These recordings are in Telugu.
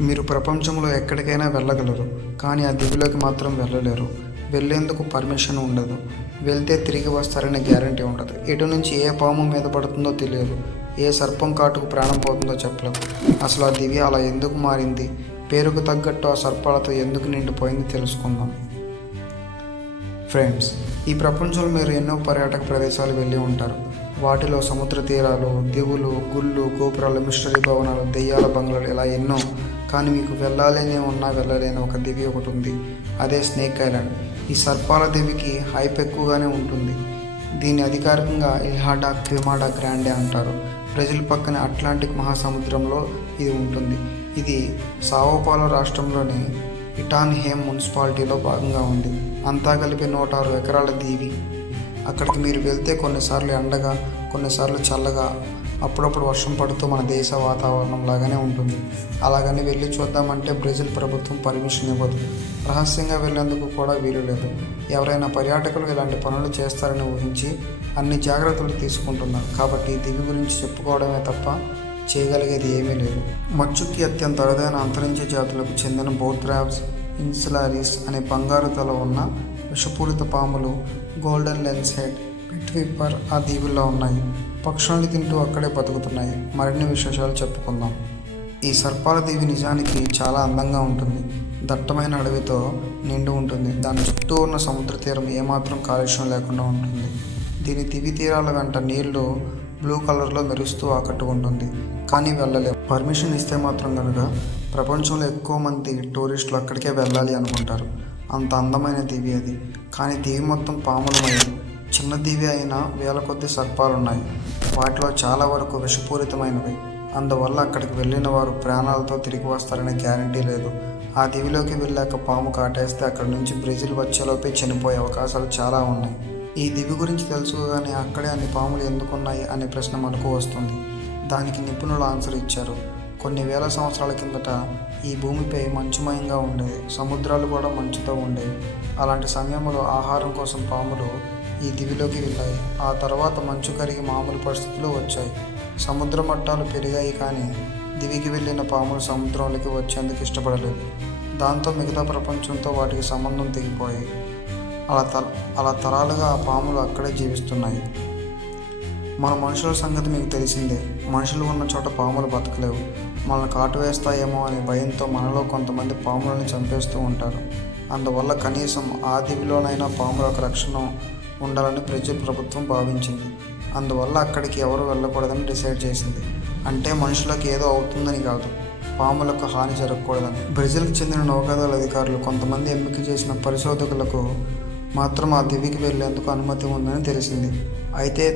మీరు ప్రపంచంలో ఎక్కడికైనా వెళ్ళగలరు, కానీ ఆ దివిలోకి మాత్రం వెళ్ళలేరు. వెళ్ళేందుకు పర్మిషన్ ఉండదు. వెళ్తే తిరిగి వస్తారనే గ్యారంటీ ఉండదు. ఎటు నుంచి ఏ పాము మీద పడుతుందో తెలియదు. ఏ సర్పం కాటుకు ప్రాణం పోతుందో చెప్పలేం. అసలు ఆ దివి అలా ఎందుకు మారింది, పేరుకు తగ్గట్టు ఆ సర్పాలతో ఎందుకు నిండిపోయింది తెలుసుకుందాం. ఫ్రెండ్స్, ఈ ప్రపంచంలో మీరు ఎన్నో పర్యాటక ప్రదేశాలు వెళ్ళి ఉంటారు. వాటిలో సముద్ర తీరాలు, దివులు, గుళ్ళు, గోపురాలు, మిస్టరీ భవనాలు, దెయ్యాల బంగ్లాలు, ఇలా ఎన్నో. కానీ మీకు వెళ్ళాలని ఉన్నా వెళ్ళలేని ఒక దివి ఒకటి ఉంది. అదే స్నేక్ ఐలాండ్. ఈ సర్పాల దివికి హైప్ ఎక్కువగానే ఉంటుంది. దీన్ని అధికారికంగా ఇల్హాడా క్విమాడా గ్రాండే అంటారు. బ్రెజిల్ పక్కన అట్లాంటిక్ మహాసముద్రంలో ఇది ఉంటుంది. ఇది సావోపాలో రాష్ట్రంలోని ఇటాన్హేమ్ మున్సిపాలిటీలో భాగంగా ఉంది. అంతా కలిపి 106 ఎకరాల దీవి. అక్కడికి మీరు వెళ్తే కొన్నిసార్లు ఎండగా, కొన్నిసార్లు చల్లగా, అప్పుడప్పుడు వర్షం పడుతూ మన దేశ వాతావరణం లాగానే ఉంటుంది. అలాగని వెళ్ళి చూద్దామంటే బ్రెజిల్ ప్రభుత్వం పర్మిషన్ ఇవ్వదు. రహస్యంగా వెళ్ళేందుకు కూడా వీలు లేదు. ఎవరైనా పర్యాటకులు ఇలాంటి పనులు చేస్తారని ఊహించి అన్ని జాగ్రత్తలు తీసుకుంటున్నారు. కాబట్టి ఈ దివి గురించి చెప్పుకోవడమే తప్ప చేయగలిగేది ఏమీ లేదు. మచ్చుకి అత్యంత అరుదైన అంతరించే జాతులకు చెందిన బోత్రాబ్స్ ఇన్సులారిస్ అనే బంగారు తల ఉన్న విషపూరిత పాములు, golden lens head, pit whipper ఆ దీవుల్లో ఉన్నాయి. పక్షుల్ని తింటూ అక్కడే బతుకుతున్నాయి. మరిన్ని విశేషాలు చెప్పుకుందాం. ఈ సర్పాల దీవి నిజానికి చాలా అందంగా ఉంటుంది. దట్టమైన అడవితో నిండి ఉంటుంది. దాని చుట్టూ ఉన్న సముద్ర తీరం ఏమాత్రం కాలుష్యం లేకుండా ఉంటుంది. దీని దివి తీరాల వెంట నీళ్లు బ్లూ కలర్లో మెరుస్తూ ఆకట్టుకుంటుంది. కానీ వెళ్ళలేము. పర్మిషన్ ఇస్తే మాత్రం కనుక ప్రపంచంలో ఎక్కువ మంది టూరిస్టులు అక్కడికే వెళ్ళాలి అనుకుంటారు. అంత అందమైన దివి అది. కానీ దివి మొత్తం పాములమైంది. చిన్న దివి అయినా వేల కొద్ది సర్పాలున్నాయి. వాటిలో చాలా వరకు విషపూరితమైనవి. అందువల్ల అక్కడికి వెళ్ళిన వారు ప్రాణాలతో తిరిగి వస్తారనే గ్యారంటీ లేదు. ఆ దివిలోకి వెళ్ళాక పాము కాటేస్తే అక్కడి నుంచి బ్రెజిల్ వచ్చేలోపే చనిపోయే అవకాశాలు చాలా ఉన్నాయి. ఈ దివి గురించి తెలుసుకోగానే అక్కడే అన్ని పాములు ఎందుకున్నాయి అనే ప్రశ్న మనకు వస్తుంది. దానికి నిపుణులు ఆన్సర్ ఇచ్చారు. కొన్ని వేల సంవత్సరాల కిందట ఈ భూమిపై మంచుమయంగా ఉండేది. సముద్రాలు కూడా మంచుతో ఉండేవి. అలాంటి సమయంలో ఆహారం కోసం పాములు ఈ దివిలోకి వెళ్ళాయి. ఆ తర్వాత మంచు కరిగి మామూలు పరిస్థితులు వచ్చాయి. సముద్ర మట్టాలు పెరిగాయి. కానీ దివికి వెళ్ళిన పాములు సముద్రంలోకి వచ్చేందుకు ఇష్టపడలేదు. దాంతో మిగతా ప్రపంచంతో వాటికి సంబంధం తెగిపోయాయి. అలా తరాలుగా ఆ పాములు అక్కడే జీవిస్తున్నాయి. మన మనుషుల సంగతి మీకు తెలిసిందే. మనుషులు ఉన్న చోట పాములు బతకలేవు. మనల్ని కాటు వేస్తాయేమో అనే భయంతో మనలో కొంతమంది పాములను చంపేస్తూ ఉంటారు. అందువల్ల కనీసం ఆ దివిలోనైనా పాములకు రక్షణ ఉండాలని బ్రెజిల్ ప్రభుత్వం భావించింది. అందువల్ల అక్కడికి ఎవరు వెళ్ళకూడదని డిసైడ్ చేసింది. అంటే మనుషులకు ఏదో అవుతుందని కాదు, పాములకు హాని జరగకూడదని. బ్రెజిల్కి చెందిన నౌకాదళ అధికారులు కొంతమంది ఎంపిక చేసిన పరిశోధకులకు మాత్రం ఆ దివికి వెళ్లేందుకు అనుమతి ఉందని తెలిసింది. అయితే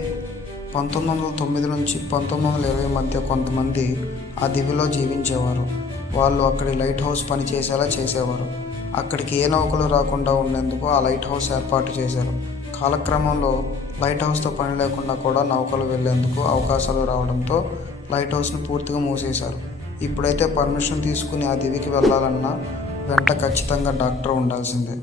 1909 నుంచి 1920 మధ్య కొంతమంది ఆ దివిలో జీవించేవారు. వాళ్ళు అక్కడి లైట్ హౌస్ పని చేసేలా చేసేవారు. అక్కడికి ఏ నౌకలు రాకుండా ఉండేందుకు ఆ లైట్ హౌస్ ఏర్పాటు చేశారు. కాలక్రమంలో లైట్ హౌస్తో పని లేకుండా కూడా నౌకలు వెళ్లేందుకు అవకాశాలు రావడంతో లైట్ హౌస్ను పూర్తిగా మూసేశారు. ఇప్పుడైతే పర్మిషన్ తీసుకుని ఆ దివికి వెళ్ళాలన్నా వెంట ఖచ్చితంగా డాక్టర్ ఉండాల్సిందే.